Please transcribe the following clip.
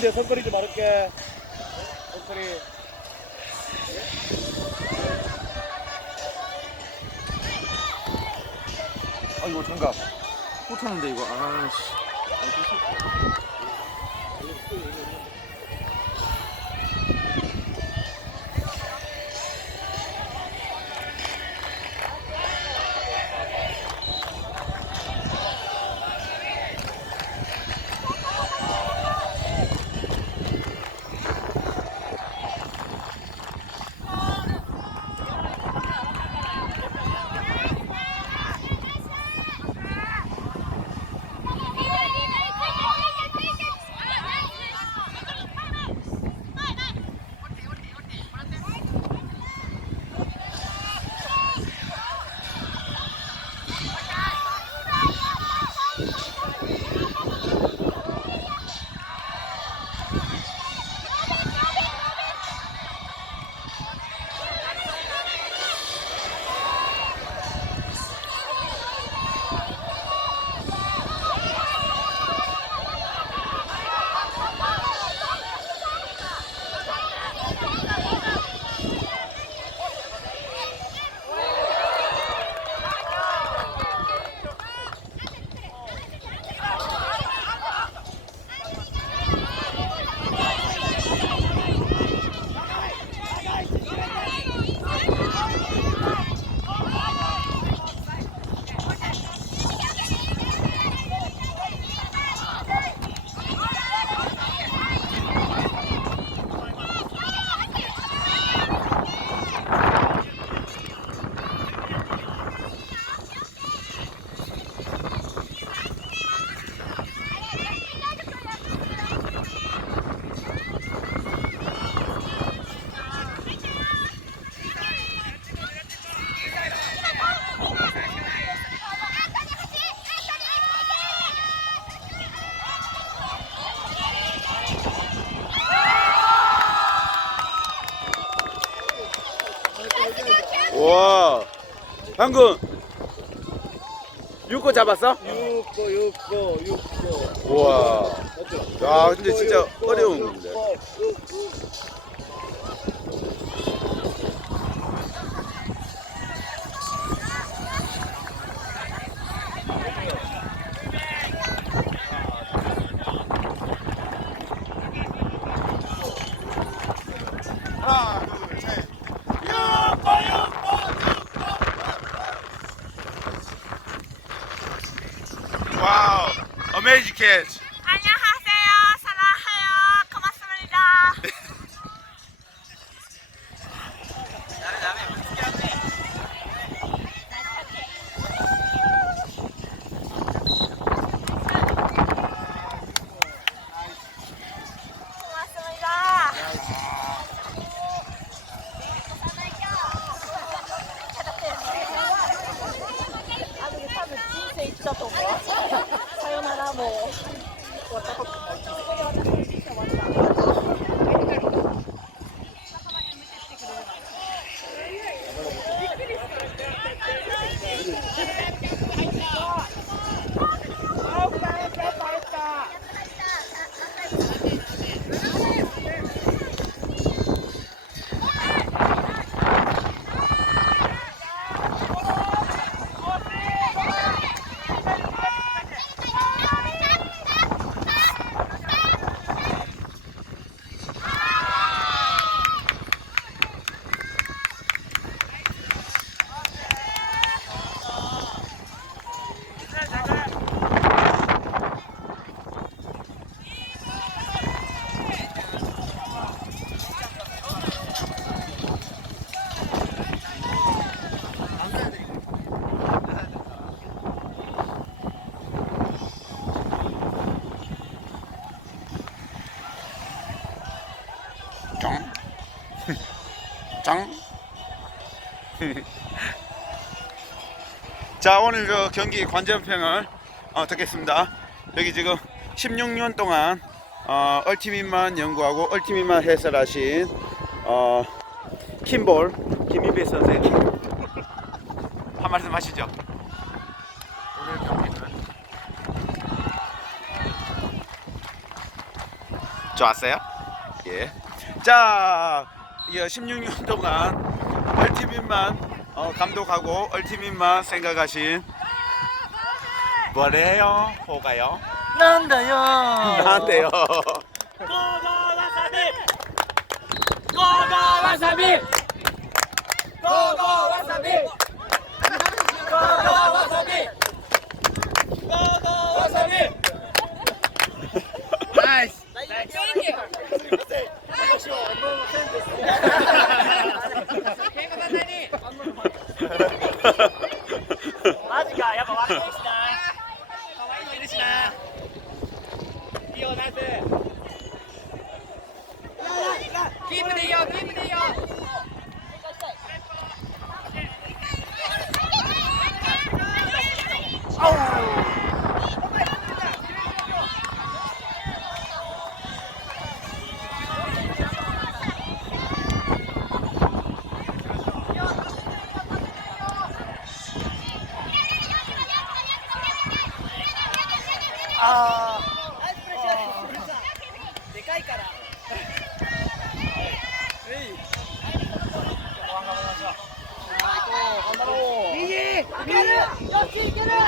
근데 손거리 좀 마를게. 손거리. 아이고 장갑 못하는데 이거 아씨 와 방금 6거 잡았어? 육고 육고 육고. 우와 맞죠? 야 근데 진짜 어려운 건데. 하나 둘셋 와우 어메 짱. 자 오늘 저 경기 관전평을 어, 듣겠습니다. 여기 지금 16년 동안 어, 얼티밋만 연구하고 얼티밋만 해설하신 어, 킴볼 김희배 선생님 한 말씀 하시죠. 오늘 경기는 좋았어요? 예. 자 예, 16년 동안 얼티민만 어, 감독하고 얼티민만 생각하신 뭐래요? 호가요? 난다요. 난데요. 고고와사비. 고고와사비. 고고와사비. 고고와사비. 고고와사비. 나이스. 나이스. 네. マジかやっぱ悪いしな。可愛いのいるしな。いいよナス。キープでいいよキープでいいよ。Get, out!